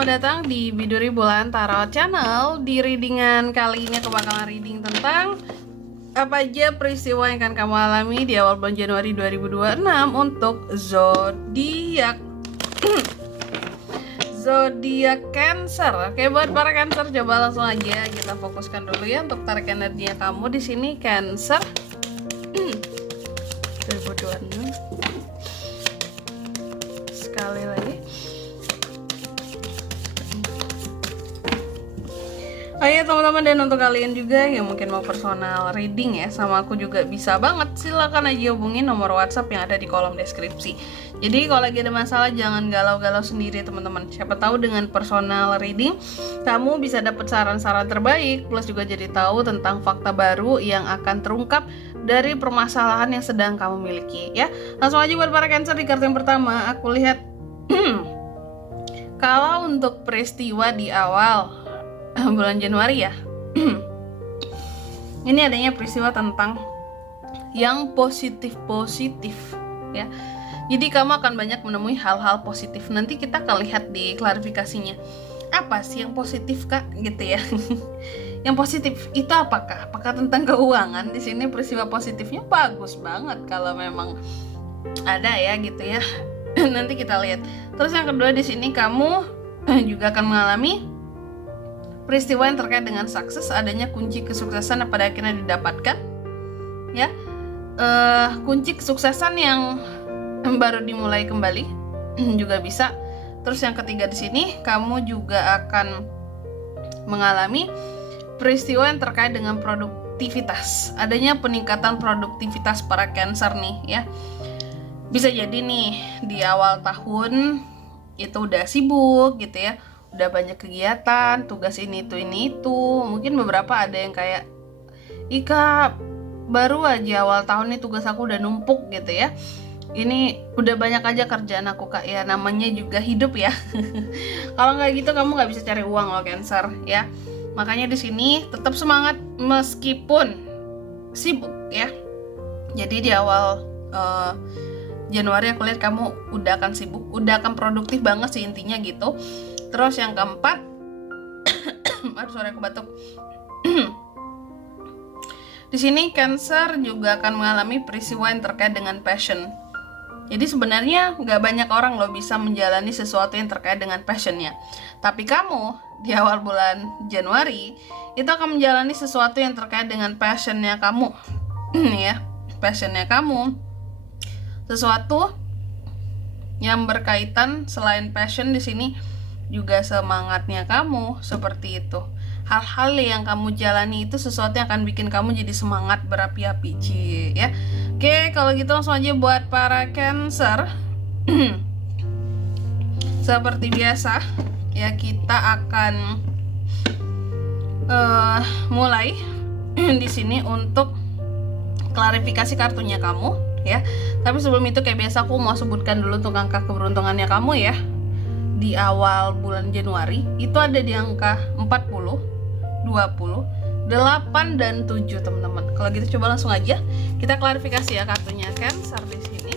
selamat datang di Biduri Bulan Tarot Channel. Di readingan kali ini aku bakalan reading tentang apa aja peristiwa yang akan kamu alami di awal bulan Januari 2026 untuk zodiak zodiak Cancer. Oke, buat para Cancer coba langsung aja kita fokuskan dulu ya untuk tarik energinya kamu di sini Cancer 2026. Sekali lagi. Oh iya teman-teman, dan untuk kalian juga yang mungkin mau personal reading ya sama aku juga bisa banget, silahkan aja hubungi nomor WhatsApp yang ada di kolom deskripsi. Jadi kalau lagi ada masalah jangan galau-galau sendiri teman-teman. Siapa tahu dengan personal reading kamu bisa dapat saran-saran terbaik, plus juga jadi tahu tentang fakta baru yang akan terungkap dari permasalahan yang sedang kamu miliki ya. Langsung aja buat para Cancer di kartu yang pertama aku lihat kalau untuk peristiwa di awal bulan Januari ya ini adanya peristiwa tentang yang positif ya. Jadi kamu akan banyak menemui hal-hal positif. Nanti kita akan lihat di klarifikasinya apa sih yang positif kak gitu ya. Yang positif itu apakah tentang keuangan? Di sini peristiwa positifnya bagus banget kalau memang ada ya gitu ya. Nanti kita lihat. Terus yang kedua di sini kamu juga akan mengalami peristiwa yang terkait dengan sukses, adanya kunci kesuksesan yang pada akhirnya didapatkan ya. Kunci kesuksesan yang baru dimulai kembali juga bisa. Terus yang ketiga di sini kamu juga akan mengalami peristiwa yang terkait dengan produktivitas, adanya peningkatan produktivitas para Cancer nih ya. Bisa jadi nih di awal tahun itu udah sibuk gitu ya, udah banyak kegiatan, tugas ini itu. Mungkin beberapa ada yang kayak Ika baru aja awal tahun nih tugas aku udah numpuk gitu ya. Ini udah banyak aja kerjaan aku kak ya, namanya juga hidup ya. Kalau nggak gitu kamu nggak bisa cari uang loh Cancer ya. Makanya di sini tetap semangat meskipun sibuk ya. Jadi di awal Januari aku lihat kamu udah akan sibuk, udah akan produktif banget sih intinya gitu. Terus yang keempat, aduh sorry aku batuk. Di sini Cancer juga akan mengalami peristiwa yang terkait dengan passion. Jadi sebenarnya nggak banyak orang loh bisa menjalani sesuatu yang terkait dengan passionnya. Tapi kamu di awal bulan Januari itu akan menjalani sesuatu yang terkait dengan passionnya kamu, ya, passionnya kamu. Sesuatu yang berkaitan selain passion di sini juga semangatnya kamu seperti itu. Hal-hal yang kamu jalani itu sesuatu yang akan bikin kamu jadi semangat berapi-api ya. Oke, kalau gitu langsung aja buat para Cancer. Seperti biasa ya, kita akan mulai di sini untuk klarifikasi kartunya kamu ya. Tapi sebelum itu kayak biasa aku mau sebutkan dulu untuk angka keberuntungannya kamu ya. Di awal bulan Januari itu ada di angka 40, 20, 8 dan 7 teman-teman. Kalau gitu coba langsung aja kita klarifikasi ya kartunya Cancer di sini.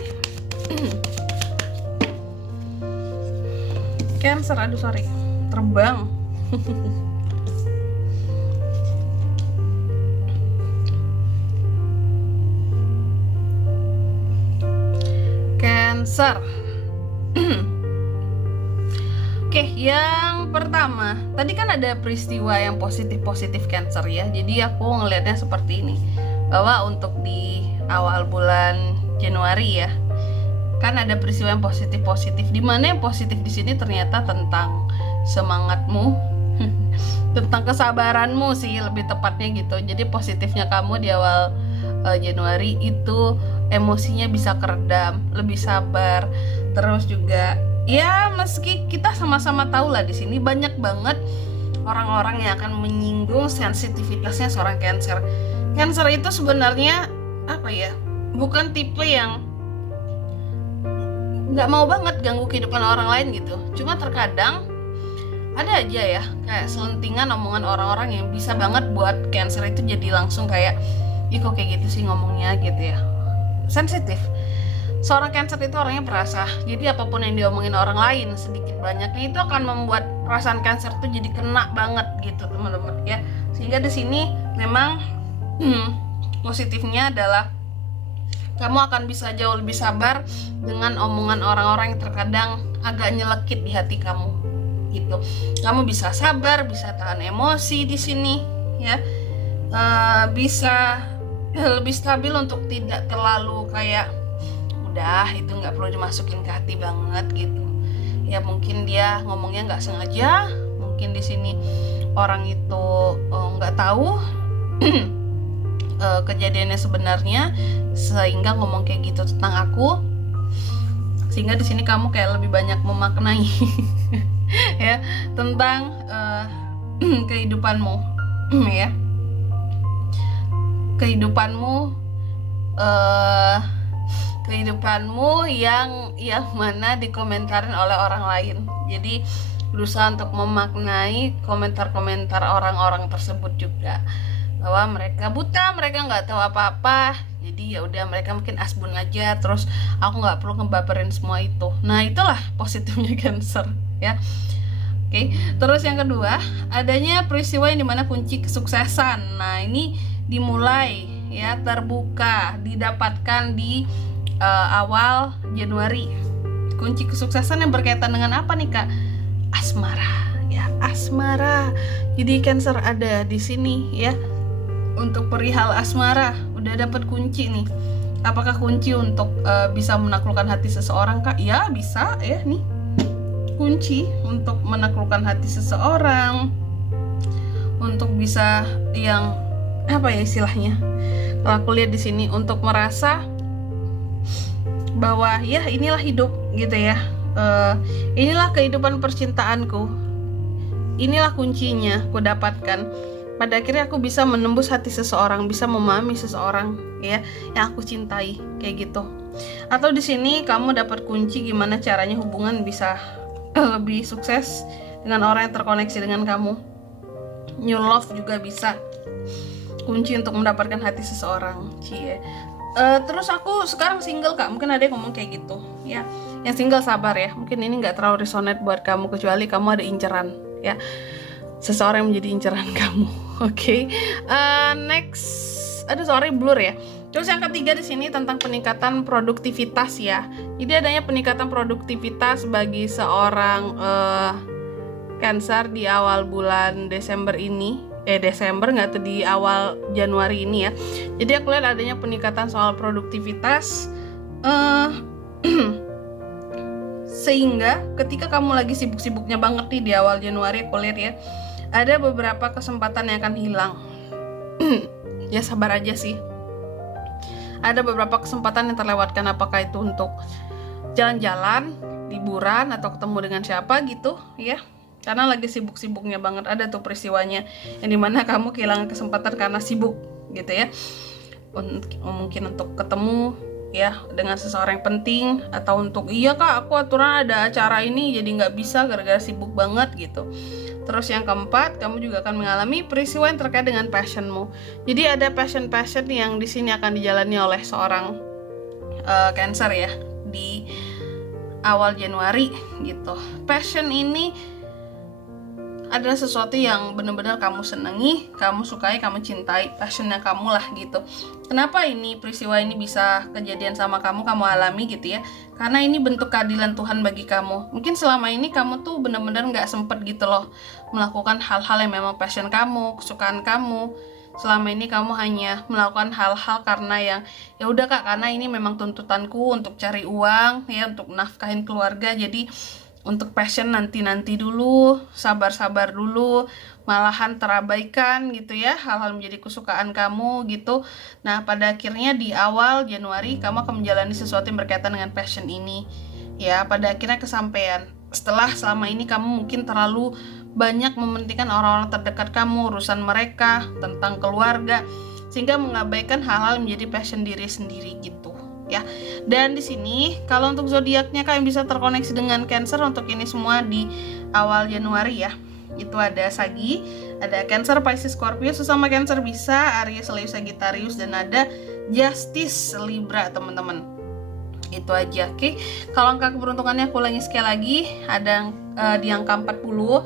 Cancer, aduh sorry, terbang. Cancer. Oke, yang pertama, tadi kan ada peristiwa yang positif Cancer ya. Jadi aku ngelihatnya seperti ini, bahwa untuk di awal bulan Januari ya, kan ada peristiwa yang positif. Di mana yang positif di sini ternyata tentang semangatmu, tentang kesabaranmu sih lebih tepatnya gitu. Jadi positifnya kamu di awal Januari itu emosinya bisa keredam, lebih sabar, terus juga ya meski kita sama-sama tahu lah di sini banyak banget orang-orang yang akan menyinggung sensitivitasnya seorang Cancer. Cancer itu sebenarnya apa ya? Bukan tipe yang nggak mau banget ganggu kehidupan orang lain gitu. Cuma terkadang ada aja ya kayak selentingan omongan orang-orang yang bisa banget buat Cancer itu jadi langsung kayak, ih kok kayak gitu sih ngomongnya gitu ya. Sensitif. Seorang Cancer itu orangnya perasa, jadi apapun yang diomongin orang lain sedikit banyaknya itu akan membuat perasaan Cancer tuh jadi kena banget gitu teman-teman ya. Sehingga di sini memang positifnya adalah kamu akan bisa jauh lebih sabar dengan omongan orang-orang yang terkadang agak nyelekit di hati kamu gitu. Kamu bisa sabar, bisa tahan emosi di sini ya. Bisa lebih stabil untuk tidak terlalu kayak udah itu nggak perlu dimasukin ke hati banget gitu ya. Mungkin dia ngomongnya nggak sengaja, mungkin di sini orang itu nggak tahu kejadiannya sebenarnya sehingga ngomong kayak gitu tentang aku, sehingga di sini kamu kayak lebih banyak memaknai ya tentang kehidupanmu ya, kehidupanmu yang mana dikomentarin oleh orang lain. Jadi berusaha untuk memaknai komentar-komentar orang-orang tersebut juga, bahwa mereka buta, mereka nggak tahu apa-apa, jadi ya udah mereka mungkin asbun aja, terus aku nggak perlu ngebaperin semua itu. Nah itulah positifnya Cancer ya. Oke, terus yang kedua, adanya peristiwa yang dimana kunci kesuksesan. Nah ini dimulai ya, terbuka, didapatkan di awal Januari. Kunci kesuksesan yang berkaitan dengan apa nih Kak? Asmara ya, asmara. Jadi Cancer ada di sini ya. Untuk perihal asmara udah dapat kunci nih. Apakah kunci untuk bisa menaklukkan hati seseorang Kak? Ya bisa ya, nih kunci untuk menaklukkan hati seseorang, untuk bisa yang apa ya istilahnya, kalau aku lihat di sini, untuk merasa bahwa ya inilah hidup gitu ya, inilah kehidupan percintaanku, inilah kuncinya aku dapatkan. Pada akhirnya aku bisa menembus hati seseorang, bisa memahami seseorang ya yang aku cintai kayak gitu. Atau di sini kamu dapat kunci gimana caranya hubungan bisa lebih sukses dengan orang yang terkoneksi dengan kamu. New love juga bisa kunci untuk mendapatkan hati seseorang. Cie. Terus aku sekarang single Kak, mungkin ada yang ngomong kayak gitu ya. Yang single sabar ya, mungkin ini nggak terlalu resonate buat kamu, kecuali kamu ada inceran ya, seseorang yang menjadi inceran kamu. Oke. Next, ada sorry blur ya. Terus yang ketiga di sini tentang peningkatan produktivitas ya. Jadi adanya peningkatan produktivitas bagi seorang Cancer di awal bulan Desember ini. Desember nggak tuh, di awal Januari ini ya. Jadi aku lihat adanya peningkatan soal produktivitas, sehingga ketika kamu lagi sibuk-sibuknya banget nih di awal Januari, aku lihat ya ada beberapa kesempatan yang akan hilang. Ya sabar aja sih. Ada beberapa kesempatan yang terlewatkan, apakah itu untuk jalan-jalan, liburan, atau ketemu dengan siapa gitu ya. Karena lagi sibuk-sibuknya banget, ada tuh peristiwanya yang dimana kamu kehilangan kesempatan karena sibuk gitu ya. Mungkin untuk ketemu ya dengan seseorang yang penting, atau untuk iya Kak aku aturan ada acara ini jadi nggak bisa gara-gara sibuk banget gitu. Terus yang keempat, kamu juga akan mengalami peristiwa yang terkait dengan passionmu. Jadi ada passion yang di sini akan dijalani oleh seorang Cancer ya di awal Januari gitu. Passion ini adalah sesuatu yang benar-benar kamu senangi, kamu sukai, kamu cintai, passionnya kamu lah gitu. Kenapa ini peristiwa ini bisa kejadian sama kamu alami gitu ya? Karena ini bentuk keadilan Tuhan bagi kamu. Mungkin selama ini kamu tuh benar-benar nggak sempet gitu loh melakukan hal-hal yang memang passion kamu, kesukaan kamu. Selama ini kamu hanya melakukan hal-hal karena yang ya udah Kak, karena ini memang tuntutanku untuk cari uang ya, untuk nafkahin keluarga. Jadi untuk passion nanti dulu, sabar dulu, malahan terabaikan gitu ya, hal-hal menjadi kesukaan kamu gitu. Nah pada akhirnya di awal Januari kamu akan menjalani sesuatu yang berkaitan dengan passion ini ya, pada akhirnya kesampaian. Setelah selama ini kamu mungkin terlalu banyak mementingkan orang-orang terdekat kamu, urusan mereka, tentang keluarga, sehingga mengabaikan hal-hal yang menjadi passion diri sendiri gitu ya. Dan di sini kalau untuk zodiaknya kalian bisa terkoneksi dengan Cancer untuk ini semua di awal Januari ya. Itu ada Sagi, ada Cancer, Pisces, Scorpio, sesama Cancer bisa Aries, Leo, Sagittarius, dan ada Justice Libra teman-teman. Itu aja. Oke. Kalau angka keberuntungannya aku ulangi sekali lagi, ada di angka 40,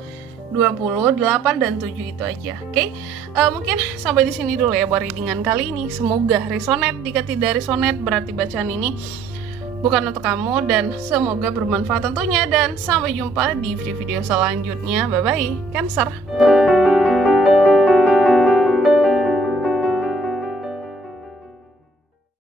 20, 8, dan 7 itu aja. Oke. Mungkin sampai di sini dulu ya buat readingan kali ini. Semoga resonate. Jika tidak resonate berarti bacaan ini bukan untuk kamu, dan semoga bermanfaat tentunya, dan sampai jumpa di video-video selanjutnya. Bye bye Cancer.